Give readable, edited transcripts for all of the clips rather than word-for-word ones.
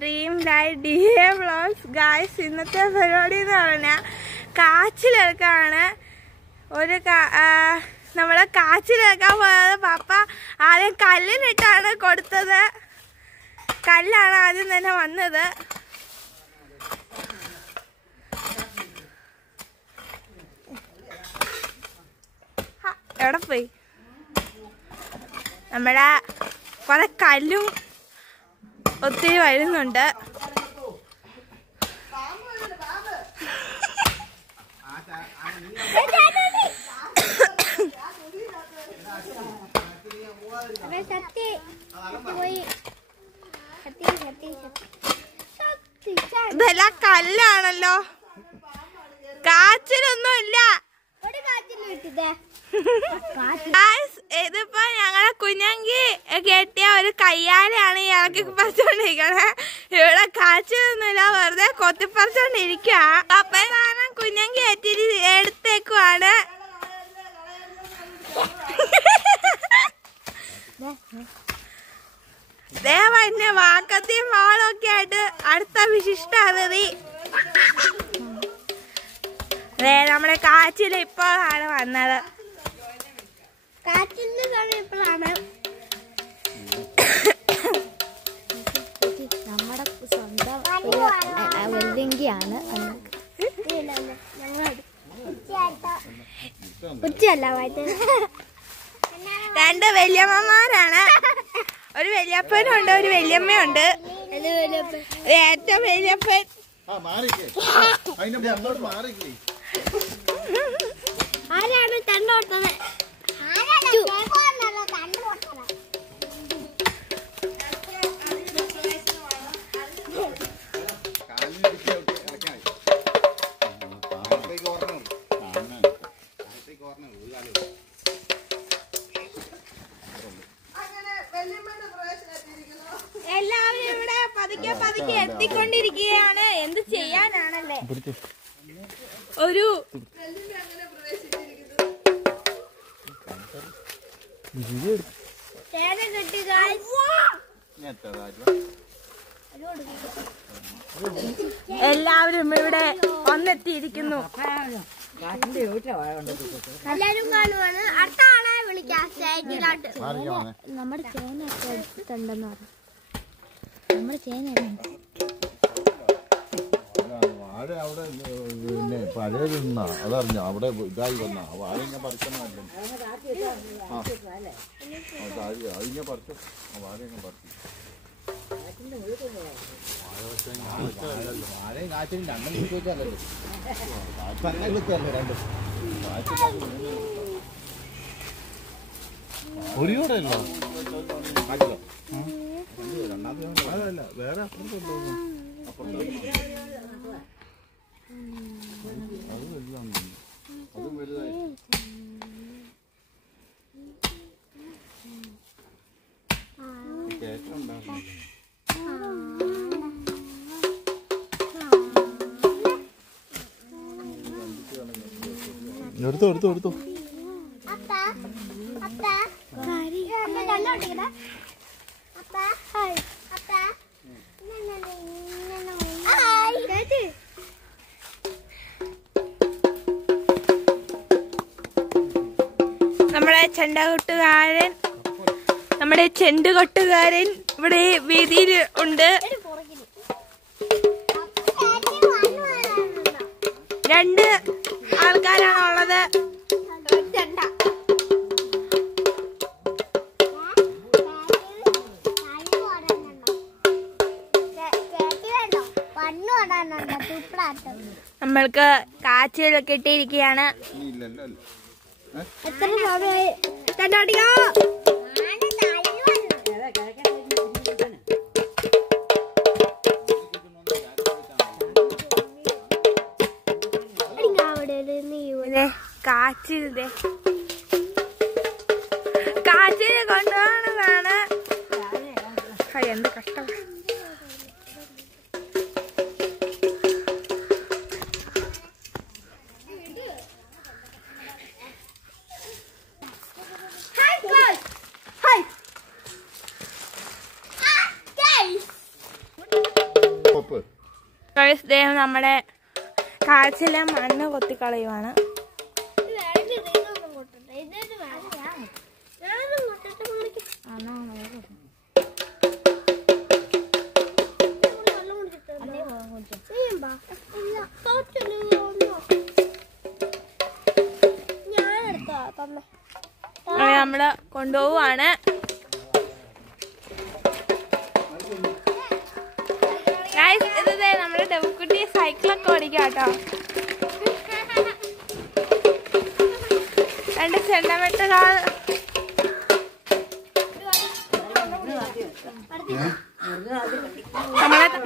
Dream light DA vlogs guys. ഇന്നത്തെ പരിപാടി എന്ന് പറഞ്ഞാൽ കാച്ചിലെടുക്കാണ്. നമ്മളെ കാച്ചിലെടുക്കാൻ പോയത് പപ്പ ആദ്യം കല്ലിലിട്ടാണ് കൊടുത്തത്. കല്ലാണ് ആദ്യം തന്നെ വന്നത്. എവിടെ പോയി? നമ്മുടെ കുറെ കല്ലും ഒത്തിരി വരുന്നുണ്ട്. ഇതെല്ലാം കല്ലാണല്ലോ, കാച്ചിലൊന്നും ഇല്ല. ഇതിപ്പോ ഞങ്ങളെ കുഞ്ഞങ്കി കെട്ടിയ ഒരു കയ്യാലെയാണ് ഇറക്കി പറിച്ചോണ്ടിരിക്കണേ. ഇവിടെ കാച്ചിലൊന്നുമില്ല, വെറുതെ കൊത്തിപ്പറിച്ചോണ്ടിരിക്കുക. അപ്പൊ കാരണം കുഞ്ഞങ്കി എടുത്തേക്കുവാണ്. ദേവന്നെ വാക്കത്തിയും വാളൊക്കെ ആയിട്ട് അടുത്ത വിശിഷ്ടാതിഥി നമ്മുടെ കാച്ചിൽ ഇപ്പോഴാണ് വന്നത്. കാച്ചിന്റെ സമയം ഇപ്പോഴാണ്. നമ്മുടെ സ്വന്തം വെല്ലിങ്കിയാണ്. രണ്ട് വല്യമ്മമാരാണ്. ഒരു വല്യപ്പനും ഉണ്ട്, ഒരു വല്യമ്മയുണ്ട്. ഏറ്റവും വല്യപ്പൻ ആരാണ് കണ്ടോട്ടത്? എല്ലാവരും ഇവിടെ പതുക്കെ പതുക്കെ എത്തിക്കൊണ്ടിരിക്കുകയാണ്. എന്ത് ചെയ്യാനാണല്ലേ, ഒരു എല്ലാവരും ഇവിടെ വന്നെത്തിയിരിക്കുന്നു. എല്ലാരും കാണുവാണ്. അടുത്ത ആളെ വിളിക്കാം സ്റ്റേജിലോട്ട്. നമ്മുടെ ചേനൊക്കെ എടുത്തിട്ടുണ്ടെന്ന് പറഞ്ഞു. നമ്മുടെ ചേന വാഴ അവിടെ പിന്നെ പഴയ നിന്നാ അതറിഞ്ഞ അവിടെ ഇതായി വന്നാ വാഴ ഇങ്ങനെ പറിക്കണമല്ലോ. അതിങ്ങനെ പറിച്ചു, വാഴ ഇങ്ങനെ പറിച്ചു. വാഴയും കാച്ചിലും രണ്ടും കുത്തി വെച്ചല്ലോ. രണ്ടും ഒരു കൂടെ അല്ലോ കാച്ചിലോ. അതല്ല വേറെ അപ്പുറത്തല്ലോ. അത് വലുതാണ്, അതും വലുതായി. കയറ്റം ഉണ്ടാകും. എടുത്തോ എടുത്തോ എടുത്തോ. നമ്മുടെ ചെണ്ടുകൊട്ടുകാരൻ ഇവിടെ വേദിയിൽ ഉണ്ട്. രണ്ട് ആൾക്കാരാണുള്ളത്. നമ്മൾക്ക് കാച്ചിലൊക്കെ ഇട്ടിരിക്കുകയാണ്. കാച്ചിൽ കൊണ്ടുപോകുന്നതാണ്. എന്ത് കഷ്ടം. Hi. നമ്മുടെ കാച്ചിലെ മണ്ണ് കൊത്തിക്കളയുവാണ്. നമ്മള് കൊണ്ടുപോവാണ്. ഇത് നമ്മുടെ ഡെവക്കുട്ടി സൈക്കിളൊക്കെ ഓടിക്കാം കേട്ടോ. 2 ചെണ്ടമെട്ടുകാർ.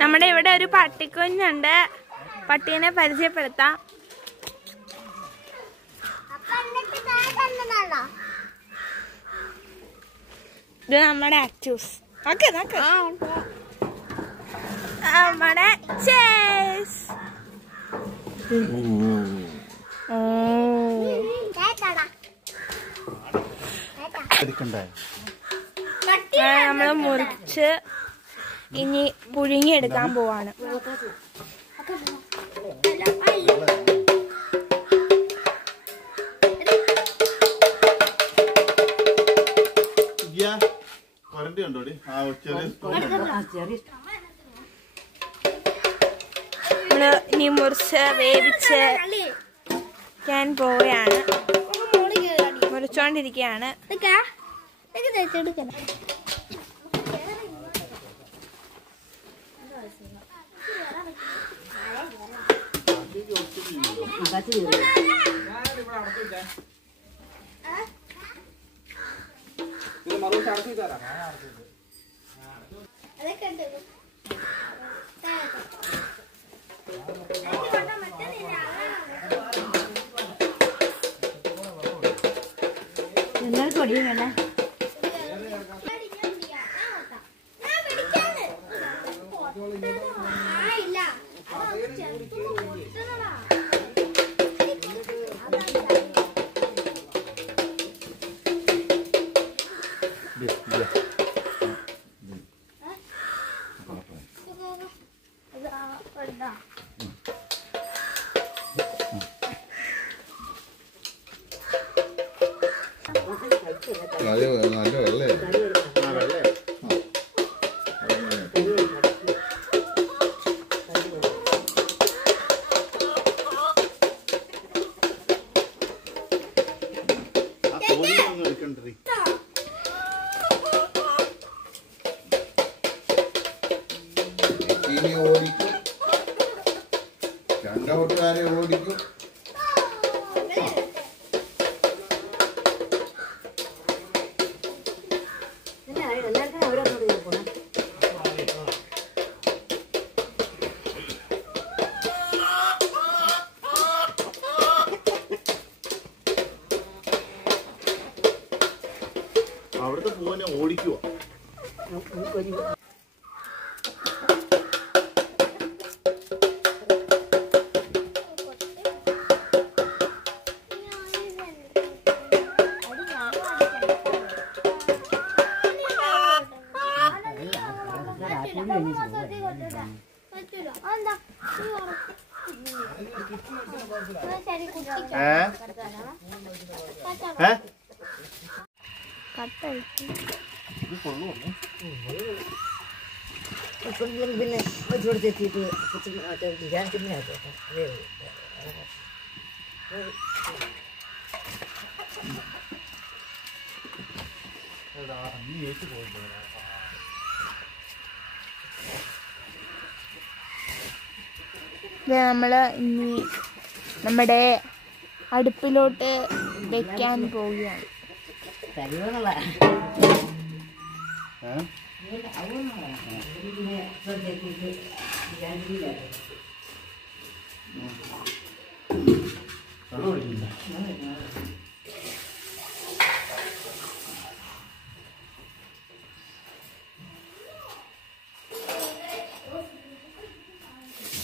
നമ്മുടെ ഇവിടെ ഒരു പട്ടിക്കുഞ്ഞുണ്ട്. പട്ടീനെ പരിചയപ്പെടുത്താം. ഇത് നമ്മുടെ ആക്റ്റൂസ്. ഓക്കെ നമ്മുടെ ചേസ്. നമ്മള് മുറിച്ച് ഇനി പുഴുങ്ങിയെടുക്കാൻ പോവാണ്. നമ്മള് ഇനി മുറിച്ച് വേവിച്ച് ഞാൻ പോവുകയാണ്. മുറിച്ചോണ്ടിരിക്കയാണ്. നല്ല വെള്ളേ. ഓടിക്കും, രണ്ടോട്ടുകാരെ ഓടിക്കും. അവിടുത്തെ പൂവിനെ ഓടിക്കുവോ? പിന്നെ വെച്ചുകൊടുത്തെത്തിയിട്ട് ധ്യാനത്തിന് നമ്മള് ഇനി നമ്മുടെ അടുപ്പിലോട്ട് വെക്കാൻ പോവുകയാണ്.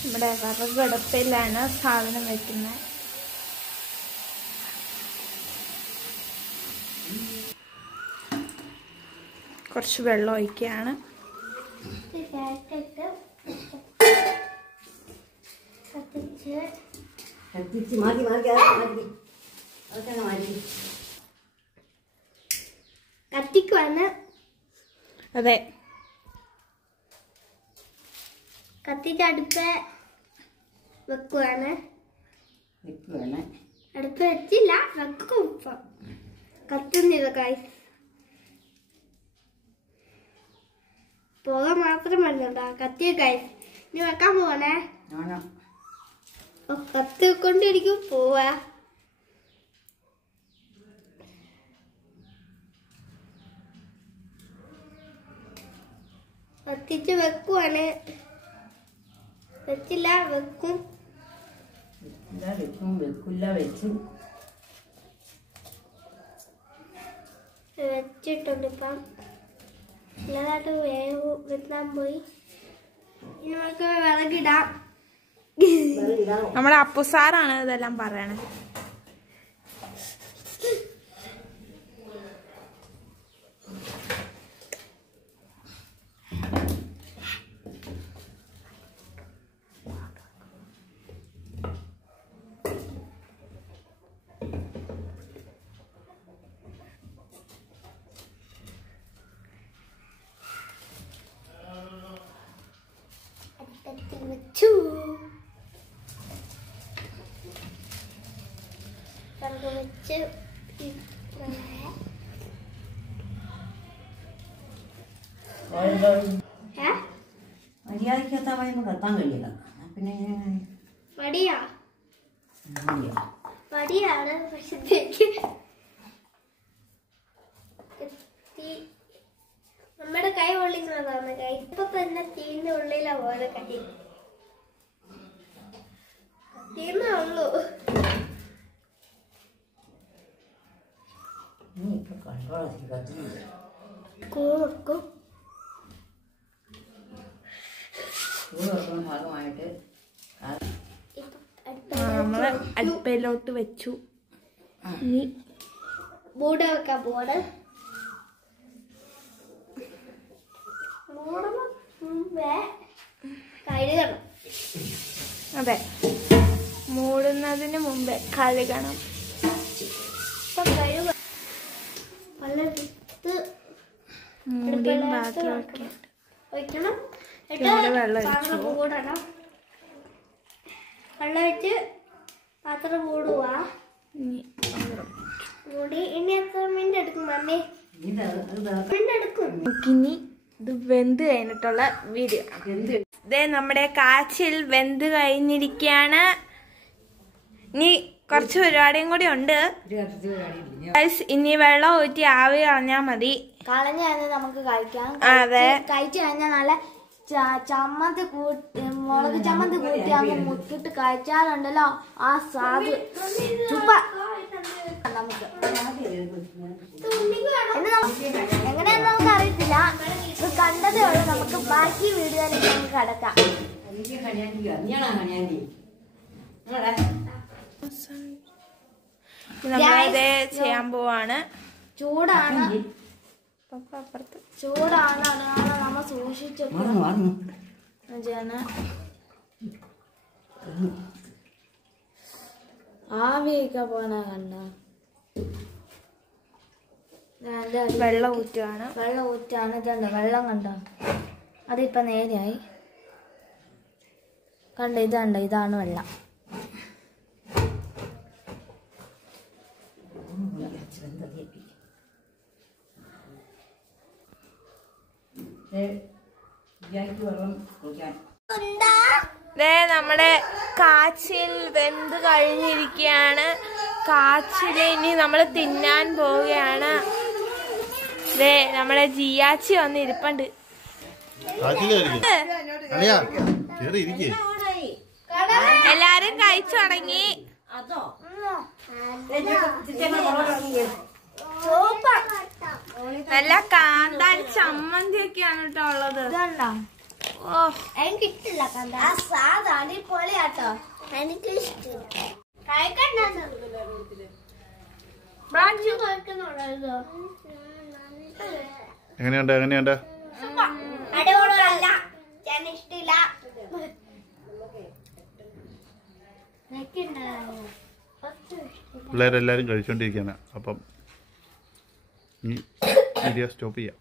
നമ്മുടെ വിറകടുപ്പിലാണ് സാധനം വെക്കുന്നത്. കുറച്ച് വെള്ളം ഒഴിക്കുകയാണ്. തിരിച്ച് മാറ്റി അതൊക്കെ മാറ്റി കത്തിക്കുവാണ്. അതെ, കത്തിച്ച് അടുപ്പ് വെക്കുവാണ്. അടുപ്പ് വെച്ചില്ല, വെക്കും. ഇപ്പം കത്തുന്നില്ല ഗൈസ്. പുക മാത്രം വരുന്നുണ്ടോ? കത്തിയ ഗൈസ്. ഇനി വെക്കാൻ പോവാണേ. കത്തി കൊണ്ടിരിക്കും പോവാ. കത്തിച്ച് വെക്കുവാണ്. വെച്ചില്ല, വെക്കും. വെച്ചിട്ടുണ്ട്. ഇപ്പം നല്ലതായിട്ട് വെത്താൻ പോയി. ഇനി നമുക്ക് വിറകിടാം. നമ്മുടെ അപ്പുസാറാണ് ഇതെല്ലാം പറയണത്. വെച്ചു വെച്ച് മര്യാദയ്ക്കകത്താ പറയുമ്പോൾ കത്താൻ കഴിയില്ല. പിന്നെ വടിയാണ്. പക്ഷെ നമ്മുടെ കൈ പൊള്ളിക്കുന്നതാണ്. കൈ ഇപ്പൊ തന്നെ തീന്റെ ഉള്ളിലാ പോലെ കൈ തീർന്നേ ഉള്ളൂ. കൂർക്കും ഭാഗമായിട്ട് നമ്മള് അടുപ്പയിലോട്ട് വെച്ചു. ഇനി ബോർഡ് വെക്കാം. ബോർഡ് മുമ്പേ കഴുകണം. അതെ, മൂടുന്നതിന് മുമ്പേ കഴുകണം. ഇപ്പൊ കഴുക വെള്ളത്ത് മൂടിയും പാത്രം ഒഴിക്കണം. വെള്ളം പാത്രം മൂടണം. വെള്ളം വെച്ച് പാത്രം മൂടുക. മൂടി ഇനി എത്ര മിനിറ്റ് എടുക്കും മമ്മി? മിനിറ്റ് എടുക്കും. ഇനി ഇത് വെന്ത് കഴിഞ്ഞിട്ടുള്ള വീഡിയോ. ഇതേ നമ്മുടെ കാച്ചിൽ വെന്ത് കഴിഞ്ഞിരിക്കുകയാണ്. ഇനി കുറച്ച് പരിപാടിയും കൂടി ഉണ്ട്. ഇനി വെള്ളം ഊറ്റി ആവി കളഞ്ഞാൽ മതി. കളഞ്ഞു കഴിഞ്ഞാൽ നമുക്ക് കഴിക്കാം. അതെ, കഴിച്ചു കഴിഞ്ഞാൽ നല്ല ചമ്മന്തി കൂട്ടി, മുളക് ചമ്മന്തി കൂട്ടി അങ്ങ് മുട്ടിട്ട് കഴിച്ചാലുണ്ടല്ലോ ആ സ്വാദ് സൂപ്പർ. നമുക്ക് എങ്ങനെയാന്ന് നമുക്ക് അറിയത്തില്ല. ഇത് കണ്ടതേ ഉള്ളൂ. നമുക്ക് ബാക്കി വീഡിയോയിലേക്ക് നമുക്ക് കിടക്കാം. നമ്മളിത് ചെയ്യാൻ പോവാണ്. ചൂടാണ്, ചൂടാണ്. അതാണ് നമ്മൾ സൂക്ഷിച്ചിട്ട് ആവിയൊക്കെ പോണ കണ്ട. വെള്ളം ഊറ്റുവാണ്. വെള്ളം ഊറ്റാണ്. ഇതുണ്ട് വെള്ളം കണ്ടോ? അതിപ്പോ നേരെയായി കണ്ട. ഇതുണ്ട്, ഇതാണ് വെള്ളം. നമ്മുടെ കാച്ചിൽ വെന്ത് കഴിഞ്ഞിരിക്കുകയാണ്. കാച്ചില് ഇനി നമ്മൾ തിന്നാൻ പോവുകയാണ്. നമ്മുടെ ജിയാച്ചി വന്ന് ഇരിപ്പുണ്ട്. എല്ലാരും കഴിച്ചു തുടങ്ങി. നല്ല കാന്താൻ ചമ്മന്തി ഒക്കെയാണ് കേട്ടോ ഉള്ളത്. ഓ, എനിക്കിട്ടില്ല കണ്ട. ആ സാധാ അടിപൊളിയാട്ടോ. എനിക്ക് ഇഷ്ടം. എങ്ങനെയുണ്ട് എങ്ങനെയുണ്ട്? അടിപൊളിയല്ല, ഞാൻ ഇഷ്ടമില്ല. പിള്ളേരെല്ലാവരും കഴിച്ചുകൊണ്ടിരിക്കുകയാണ്. അപ്പം ഈ വീഡിയോ സ്റ്റോപ്പ് ചെയ്യാം.